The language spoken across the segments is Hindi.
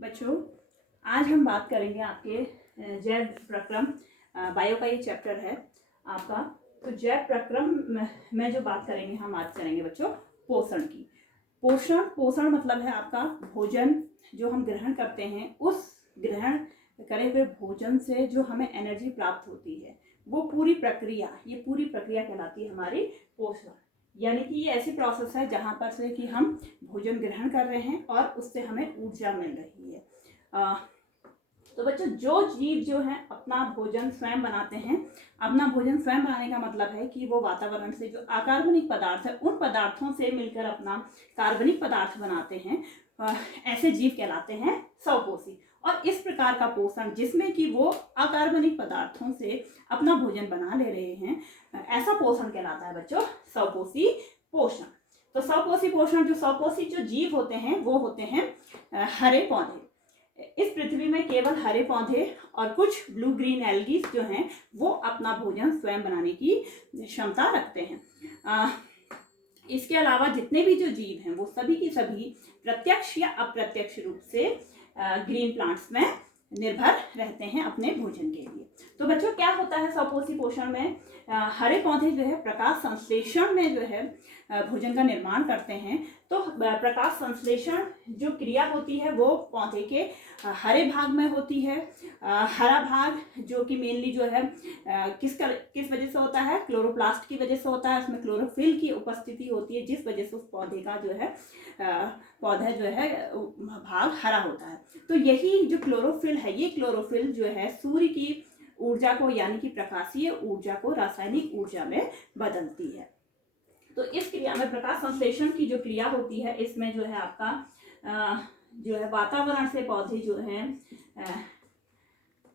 बच्चों, आज हम बात करेंगे आपके जैव प्रक्रम बायो का ये चैप्टर है आपका। तो जैव प्रक्रम में जो बात करेंगे हम आज करेंगे बच्चों पोषण की। पोषण मतलब है आपका भोजन जो हम ग्रहण करते हैं, उस ग्रहण करे हुए भोजन से जो हमें एनर्जी प्राप्त होती है, वो पूरी प्रक्रिया कहलाती है हमारी पोषण। यानी कि ये ऐसी प्रोसेस है जहाँ पर से कि हम भोजन ग्रहण कर रहे हैं और उससे हमें ऊर्जा मिल रही है। तो बच्चों, जो जीव जो है अपना भोजन स्वयं बनाते हैं, अपना भोजन स्वयं बनाने का मतलब है कि वो वातावरण से जो अकार्बनिक पदार्थ है उन पदार्थों से मिलकर अपना कार्बनिक पदार्थ बनाते हैं, ऐसे जीव कहलाते हैं स्वपोषी। और इस प्रकार का पोषण जिसमें कि वो अकार्बनिक पदार्थों से अपना भोजन बना ले रहे हैं, ऐसा पोषण कहलाता है बच्चों स्वपोषी पोषण। तो स्वपोषी जो जीव होते हैं वो होते हैं हरे पौधे। इस पृथ्वी में केवल हरे पौधे और कुछ ब्लू ग्रीन एल्गी जो हैं वो अपना भोजन स्वयं बनाने की क्षमता रखते हैं। इसके अलावा जितने भी जो जीव हैं वो सभी की सभी प्रत्यक्ष या अप्रत्यक्ष रूप से ग्रीन प्लांट्स में निर्भर रहते हैं अपने भोजन के लिए। तो बच्चों, क्या होता है स्वपोषी पोषण में? हरे पौधे जो है प्रकाश संश्लेषण में जो है भोजन का निर्माण करते हैं। तो प्रकाश संश्लेषण जो क्रिया होती है वो पौधे के हरे भाग में होती है। हरा भाग जो कि मेनली जो है किस वजह से होता है? क्लोरोप्लास्ट की वजह से होता है। उसमें क्लोरोफिल की उपस्थिति होती है जिस वजह से उस पौधे का जो है पौधा जो है भाग हरा होता है। तो यही जो क्लोरोफिल है, ये क्लोरोफिल जो है सूर्य की ऊर्जा को यानी कि प्रकाशीय ऊर्जा को रासायनिक ऊर्जा में बदलती है। तो इस क्रिया में प्रकाश संश्लेषण की जो क्रिया होती है, इसमें जो है आपका जो है वातावरण से पौधे जो हैं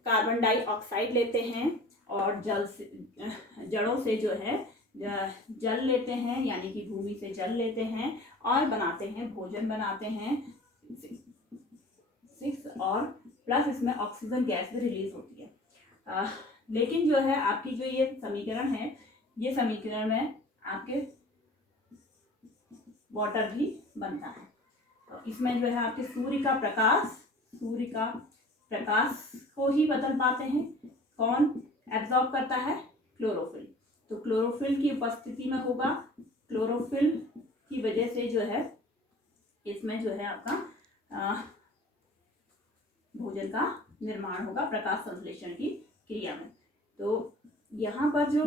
कार्बन डाइऑक्साइड लेते हैं और जड़ों से जो है जल लेते हैं, यानी कि भूमि से जल लेते हैं और बनाते हैं, भोजन बनाते हैं। 6 और प्लस इसमें ऑक्सीजन गैस भी रिलीज होती है। लेकिन जो है आपकी जो ये समीकरण है, ये समीकरण में आपके वाटर भी बनता है। तो इसमें जो है आपके सूर्य का प्रकाश को ही बदल पाते हैं। कौन एब्जॉर्ब करता है? क्लोरोफिल। तो क्लोरोफिल की उपस्थिति में होगा, क्लोरोफिल की वजह से जो है इसमें जो है आपका भोजन का निर्माण होगा प्रकाश संश्लेषण की क्रिया में। तो यहाँ पर जो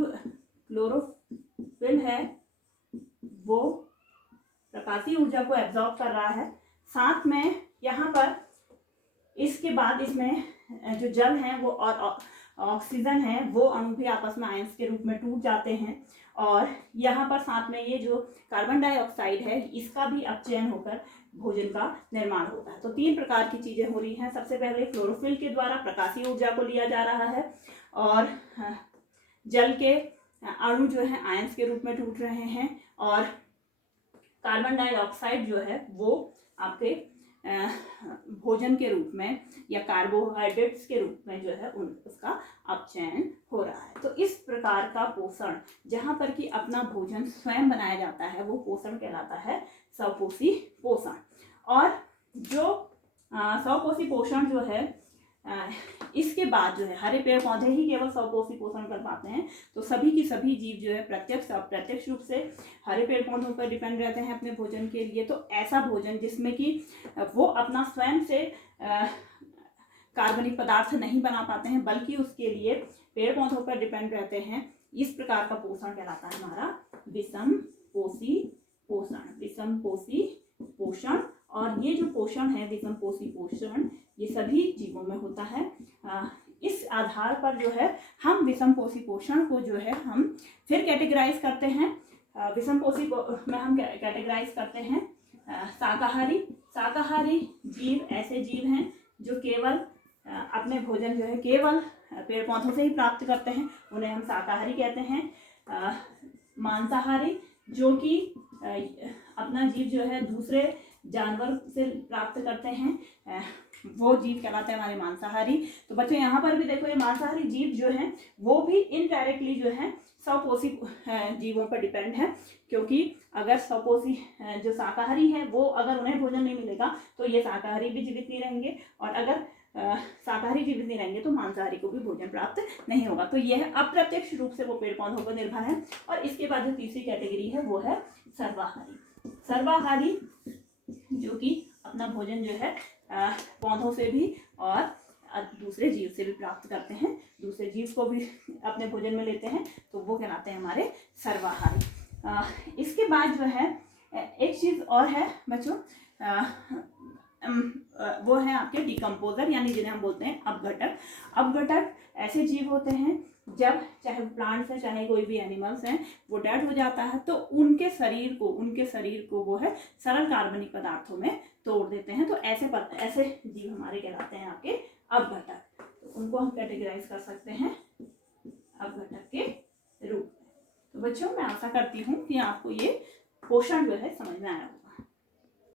क्लोरोफिल है वो प्रकाशीय ऊर्जा को एब्जॉर्ब कर रहा है। साथ में यहाँ पर इसके बाद इसमें जो जल है वो और ऑक्सीजन है वो अणु भी आपस में आयंस के रूप में टूट जाते हैं। और यहाँ पर साथ में ये जो कार्बन डाइऑक्साइड है इसका भी अपचयन होकर भोजन का निर्माण होता है। तो 3 प्रकार की चीज़ें हो रही हैं। सबसे पहले क्लोरोफिल के द्वारा प्रकाशीय ऊर्जा को लिया जा रहा है और जल के अणु जो है आयंस के रूप में टूट रहे हैं और कार्बन डाइऑक्साइड जो है वो आपके भोजन के रूप में या कार्बोहाइड्रेट्स के रूप में जो है उसका अपचयन हो रहा है। तो इस प्रकार का पोषण जहाँ पर कि अपना भोजन स्वयं बनाया जाता है वो पोषण कहलाता है स्वपोषी पोषण। और जो स्वपोषी पोषण जो है इसके बाद जो है हरे पेड़ पौधे ही केवल स्वपोषी पोषण कर पाते हैं। तो सभी की सभी जीव जो है प्रत्यक्ष अप्रत्यक्ष रूप से हरे पेड़ पौधों पर डिपेंड रहते हैं अपने भोजन के लिए। तो ऐसा भोजन जिसमें कि वो अपना स्वयं से कार्बनिक पदार्थ नहीं बना पाते हैं बल्कि उसके लिए पेड़ पौधों पर डिपेंड रहते हैं, इस प्रकार का पोषण कहलाता है हमारा विषमपोषी पोषण। और ये जो पोषण है विषमपोषी पोषण ये सभी जीवों में होता है। इस आधार पर जो है हम विषमपोषी पोषण को जो है हम फिर कैटेगराइज करते हैं। विषमपोषी में हम कैटेगराइज करते हैं शाकाहारी जीव ऐसे जीव हैं जो केवल अपने भोजन जो है केवल पेड़ पौधों से ही प्राप्त करते हैं, उन्हें हम शाकाहारी कहते हैं। मांसाहारी जो कि अपना जीव जो है दूसरे जानवर से प्राप्त करते हैं, वो जीव कहलाते हैं हमारे मांसाहारी। तो बच्चों यहाँ पर भी देखो ये मांसाहारी जीव जो हैं वो भी इनडायरेक्टली जो है स्वपोषी जीवों पर डिपेंड है, क्योंकि अगर स्वपोषी जो शाकाहारी है वो अगर उन्हें भोजन नहीं मिलेगा तो ये शाकाहारी भी जीवित नहीं रहेंगे, और अगर शाकाहारी जीवित नहीं रहेंगे तो मांसाहारी को भी भोजन प्राप्त नहीं होगा। तो यह अप्रत्यक्ष रूप से वो पेड़ पौधों पर निर्भर है। और इसके बाद जो तीसरी कैटेगरी है वो है सर्वाहारी। सर्वाहारी जो कि अपना भोजन जो है पौधों से भी और दूसरे जीव से भी प्राप्त करते हैं, दूसरे जीव को भी अपने भोजन में लेते हैं, तो वो कहलाते हैं हमारे सर्वाहारी। इसके बाद जो है एक चीज़ और है बच्चों, वो है आपके डिकम्पोजर, यानी जिन्हें हम बोलते हैं अपघटक। अपघटक ऐसे जीव होते हैं जब चाहे प्लांट्स हैं चाहे कोई भी एनिमल्स हैं वो डेड हो जाता है तो उनके शरीर को वो है सरल कार्बनिक पदार्थों में तोड़ देते हैं। तो ऐसे जीव हमारे कहलाते हैं आपके अपघटक। तो उनको हम कैटेगराइज कर सकते हैं अपघटक के रूप में। तो बच्चों मैं आशा करती हूँ कि आपको ये पोषण जो है समझ में आया।